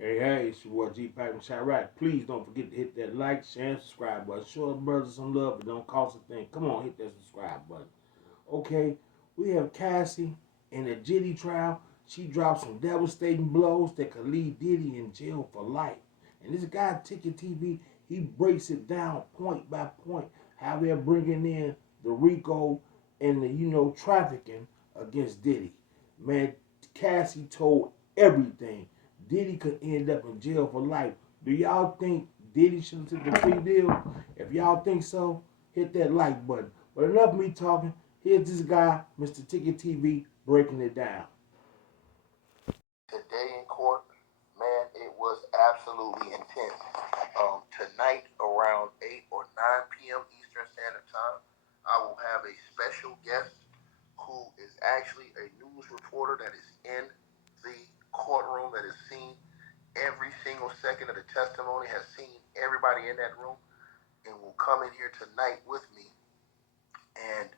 Hey, it's your boy Gpac and Chirac. Please don't forget to hit that like, share, and subscribe button. Show us brothers some love. It don't cost a thing. Come on, hit that subscribe button. Okay, we have Cassie in the Diddy trial. She dropped some devastating blows that could leave Diddy in jail for life. And this guy, Ticket TV, he breaks it down point by point how they're bringing in the RICO and the, trafficking against Diddy. Man, Cassie told everything. Diddy could end up in jail for life. Do y'all think Diddy should have took the plea deal? If y'all think so, hit that like button. But enough of me talking. Here's this guy, Mr. Ticket TV, breaking it down. Today in court, man, it was absolutely intense. Tonight, around 8 or 9 p.m. Eastern Standard Time, I will have a special guest who is actually a news reporter that is in the courtroom, that has seen every single second of the testimony, has seen everybody in that room, and will come in here tonight with me and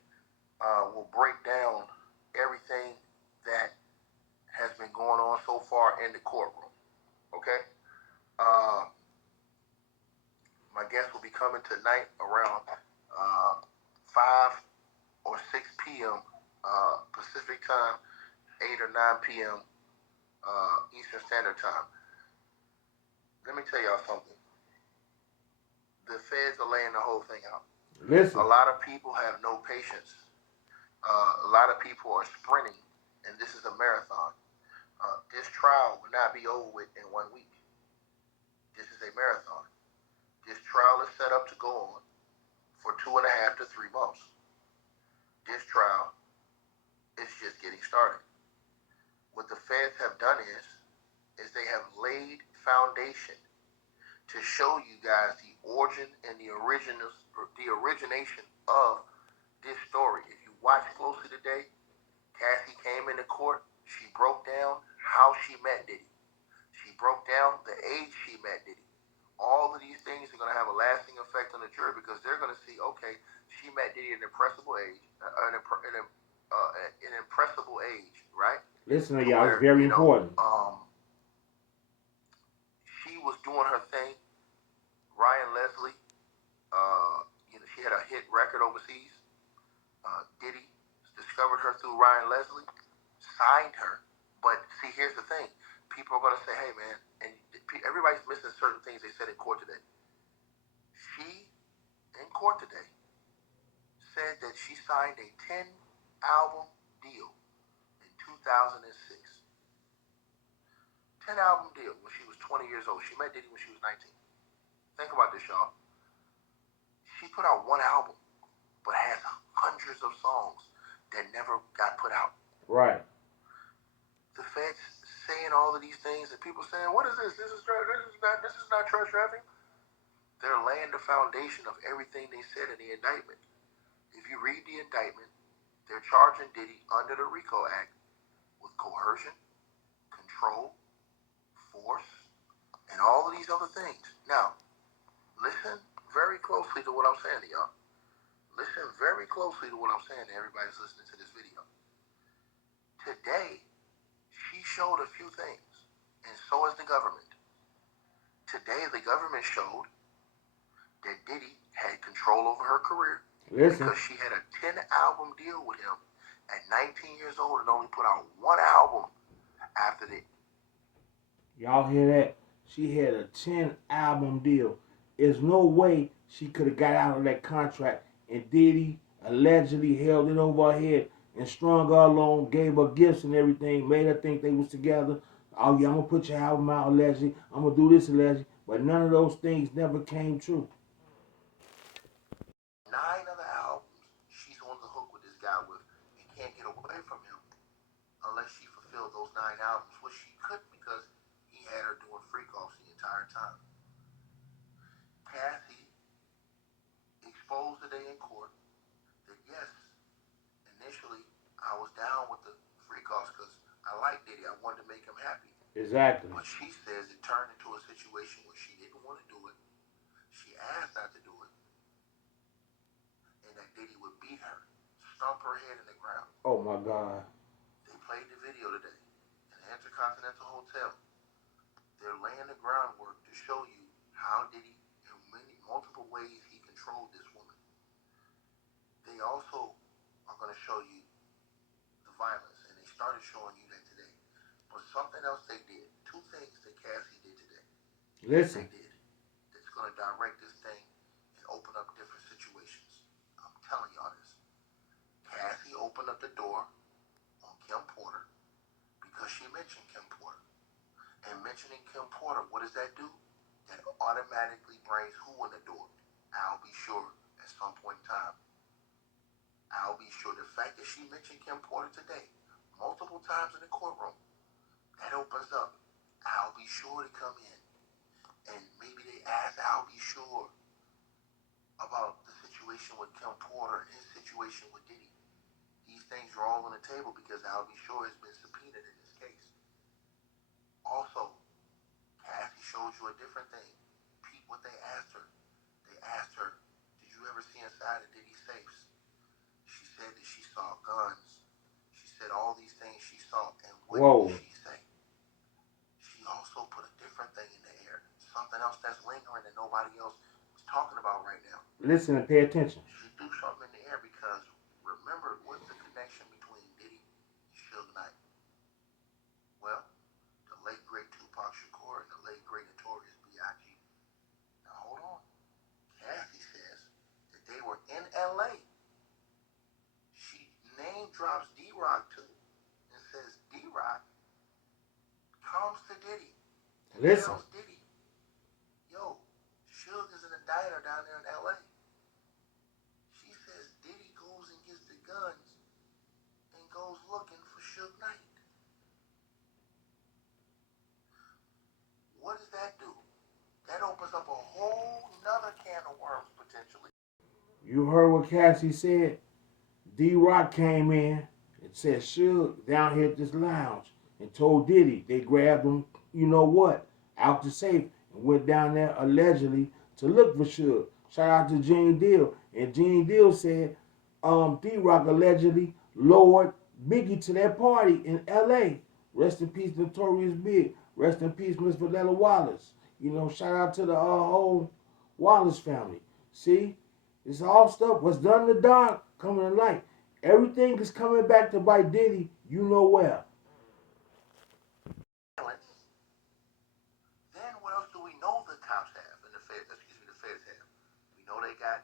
will break down everything that has been going on so far in the courtroom. Okay? Uh, my guest will be coming tonight around 5 or 6 p.m. Pacific time, 8 or 9 p.m. Eastern Standard Time. Let me tell y'all something. The feds are laying the whole thing out. Listen. A lot of people have no patience. A lot of people are sprinting, and this is a marathon. This trial will not be over with in 1 week. This is a marathon. This trial is set up to go on for 2.5 to 3 months. This trial is just getting started. What the feds have done is they have laid foundation to show you guys the origin and the origination of this story. If you watch closely today, Cassie came into court. She broke down how she met Diddy. She broke down the age she met Diddy. All of these things are going to have a lasting effect on the jury because they're going to see, okay, she met Diddy at an impressible age, an impressible age, right? Listen to y'all, it's very important. She was doing her thing. Ryan Leslie, she had a hit record overseas. Diddy discovered her through Ryan Leslie, signed her. But see, here's the thing. People are going to say, hey, man, and everybody's missing certain things they said in court today. She, in court today, said that she signed a 10-album deal in 2006. 10-album deal when she was 20 years old. She met Diddy when she was 19. Think about this, y'all. She put out one album, but has hundreds of songs that never got put out. Right. The feds saying all of these things, and people saying, "What is this? This is not trust trafficking." They're laying the foundation of everything they said in the indictment. If you read the indictment, they're charging Diddy under the RICO Act with coercion, control, force, and all of these other things. Now, listen very closely to what I'm saying to y'all. Listen very closely to what I'm saying to everybody that's listening to this video. Today, she showed a few things, and so has the government. Today, the government showed that Diddy had control over her career because she had a 10-album deal with him at 19 years old and only put out one album after that. Y'all hear that? She had a 10-album deal. There's no way she could have got out of that contract, and Diddy allegedly held it over her head and strung her along, gave her gifts and everything, made her think they was together. Oh yeah, I'm gonna put your album out allegedly. I'm gonna do this allegedly, but none of those things never came true. 9 other albums she's on the hook with this guy with and can't get away from him unless she fulfilled those 9 albums, which she couldn't because he had her doing freak offs the entire time. Cassie exposed today in court that yes, initially I was down with the freak offs because I liked Diddy. I wanted to make him happy. Exactly. But she says it turned into a situation where she didn't want to do it. She asked not to do it. And that Diddy would beat her, stomp her head in the ground. Oh my God. They played the video today in the Intercontinental Hotel. They're laying groundwork to show you how Diddy, in multiple ways, he controlled this woman. They also are going to show you the violence, and they started showing you that today. But something else they did, two things that Cassie did today. Listen. They did. That's going to direct this thing and open up different situations. I'm telling y'all this. Cassie opened up the door on Kim Porter because she mentioned Kim Porter. And mentioning Kim Porter, what does that do? That automatically brings who in the door? I'll be sure at some point in time. I'll be sure. The fact that she mentioned Kim Porter today, multiple times in the courtroom, that opens up. I'll be sure to come in. And maybe they ask I'll be sure about the situation with Kim Porter and his situation with Diddy. These things are all on the table because I'll be sure has been subpoenaed in this case. Also, Cassie showed you a different thing. Peep what they asked her. They asked her, did you ever see inside of Diddy's safes? She said that she saw guns. She said all these things she saw. And what did she say? She also put a different thing in the air. Something else that's lingering that nobody else is talking about right now. Listen and pay attention. She threw something in the air because remember, what's the connection between Diddy and Suge Knight? Well, the late great Tupac Shakur and the late great Notorious B.I.G. Now hold on. Cassie says that they were in L.A. She name drops D-Rock too and says D-Rock comes to Diddy and tells Diddy, yo, Suge is in a diner down there in L.A. She says Diddy goes and gets the guns and goes looking for Suge Knight. What does that do? That opens up a whole nother can of worms potentially. You heard what Cassie said? D-Rock came in and said Suge down here at this lounge and told Diddy. They grabbed him, you know what, out the safe and went down there allegedly to look for Suge. Shout out to Gene Deal. And Gene Deal said D-Rock allegedly lowered Biggie to that party in L.A. Rest in peace, Notorious Big. Rest in peace, Miss Vanilla Wallace. You know, shout out to the whole Wallace family. See, it's all stuff. What's done in the dark, coming to light. Everything is coming back to bite Diddy. You know where. Then what else do we know the cops have and the feds? The feds have. We know they got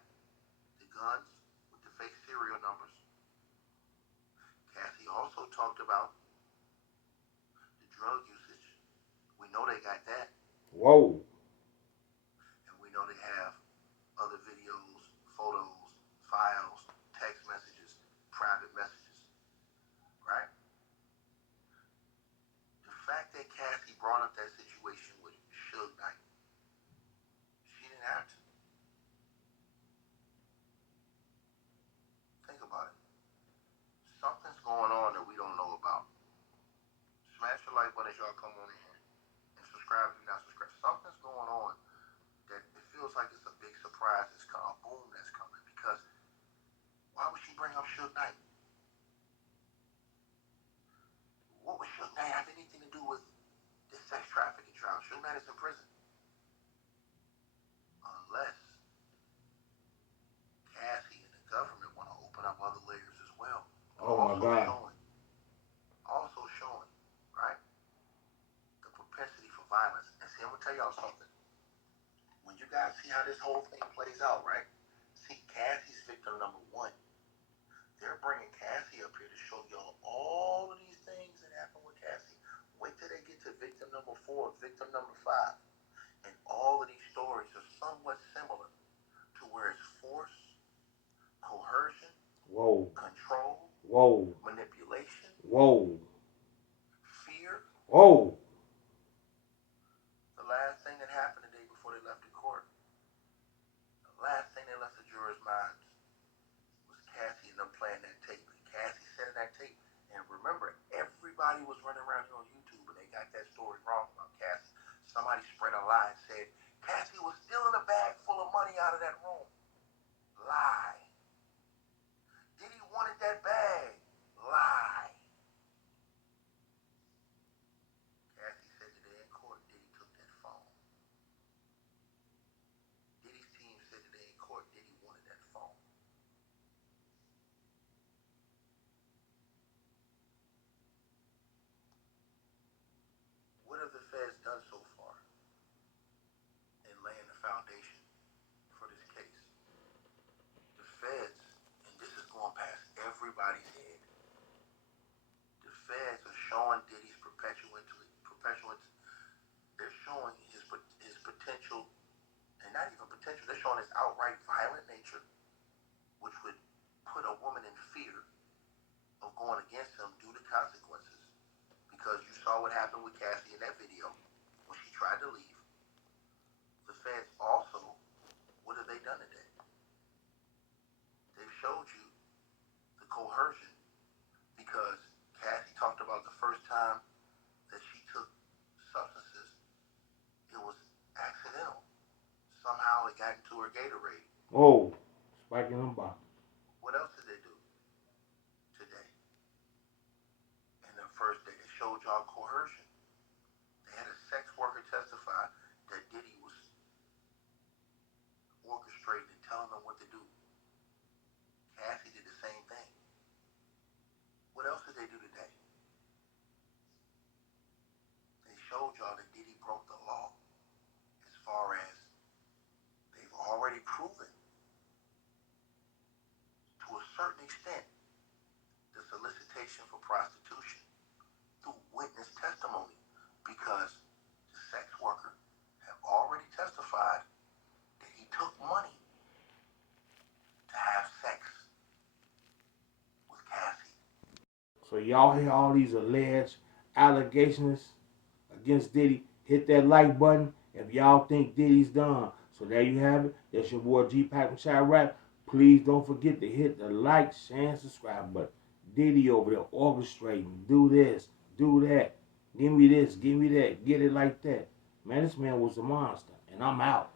the guns with the fake serial numbers. Cassie also talked about the drug usage. We know they got that. Whoa. And we know they have other videos, photos, files, text messages, private messages. Right? The fact that Cassie brought up that situation with Suge Knight, she didn't have to. Think about it. Something's going on that we don't know about. Smash the like button as y'all come on in and subscribe if you're not subscribed. Something's going on that it feels like it's a big surprise. It's a boom that's coming because why would she bring up Suge Knight? What would Suge Knight have anything to do with this sex trafficking trial? Suge Knight is in prison. Unless Cassie and the government want to open up other layers as well. Oh my God. Also showing, right, the propensity for violence. And see, I'm gonna tell y'all something. When you guys see how this whole thing plays out, right? See, Cassie's victim number one. They're bringing Cassie up here to show y'all all of these things that happened with Cassie. Wait till they get to victim number 4, victim number 5. And all of these stories are somewhat similar to where it's force, coercion, whoa, control, whoa, manipulation, whoa, fear. Whoa. The last thing that happened the day before they left the court, the last thing they left the jurors' minds was Cassie and them playing that tape. And Cassie said in that tape, and remember, everybody was running around here on YouTube and they got that story wrong about Cassie. Somebody spread a lie and said, Cassie was stealing a bag full of money out of that room. Lie. Diddy wanted that bag. Lie. Cassie said today in court, Diddy took that phone. or Gatorade. Oh, spiking them bottles. What else did they do today? And the first day, they showed y'all coercion. They had a sex worker testify that Diddy was orchestrating and telling them what to do. Cassie did the same thing. What else did they do today? They showed y'all that Diddy broke the law as far as they've already proven to a certain extent the solicitation for prostitution through witness testimony, because the sex worker have already testified that he took money to have sex with Cassie. So y'all hear all these alleged allegations against Diddy, hit that like button if y'all think Diddy's done. So there you have it. That's your boy Gpac from Chirac. Please don't forget to hit the like, share, and subscribe button. Diddy over there orchestrating. Do this, do that. Give me this, give me that. Get it like that. Man, this man was a monster. And I'm out.